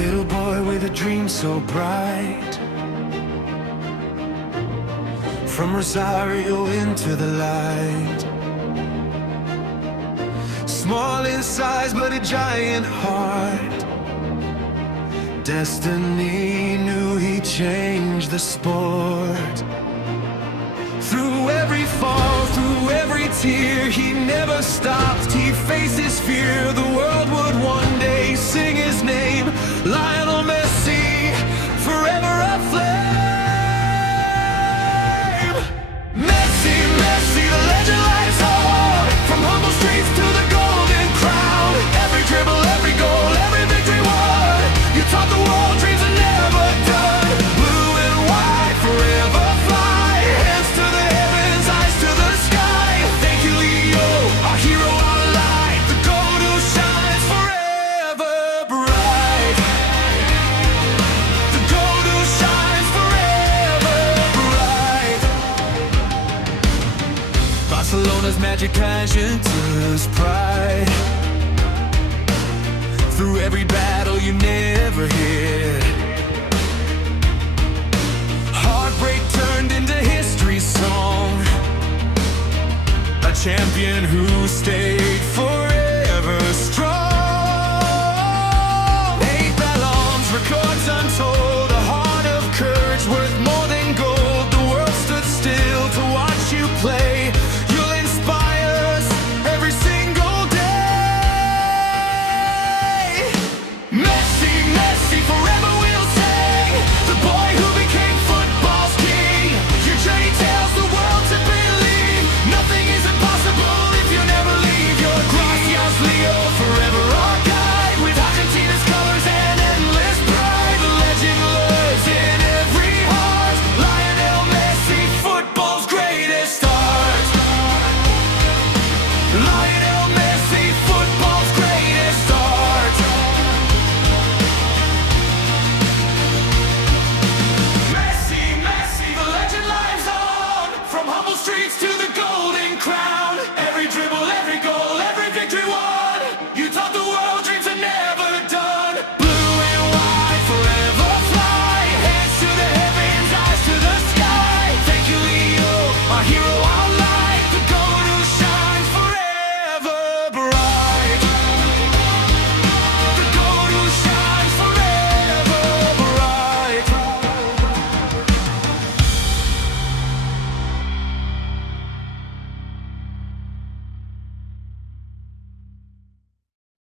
Little boy with a dream so bright, from Rosario into the light. Small in size but a giant heart. Destiny knew he'd change the sport. Through every fall, through every tear, he never stopped, he faced his fear. The world would one day sing his name, Lionel Messi, forever aflame. Messi, Messi, the legend lives on, from humble streets to the golden crown. Every dribble, every goal, every victory won. You taught the world dreams are never done. Blue and white, forever fly. Hands to the heavens, eyes to the sky. Thank you, Leo, our hero, our light. The gold who shines forever bright. The gold who shines forever bright. Barcelona's magic Argentina's pride. Through every battle you never hid, heartbreak turned into history's song. A champion who stayed for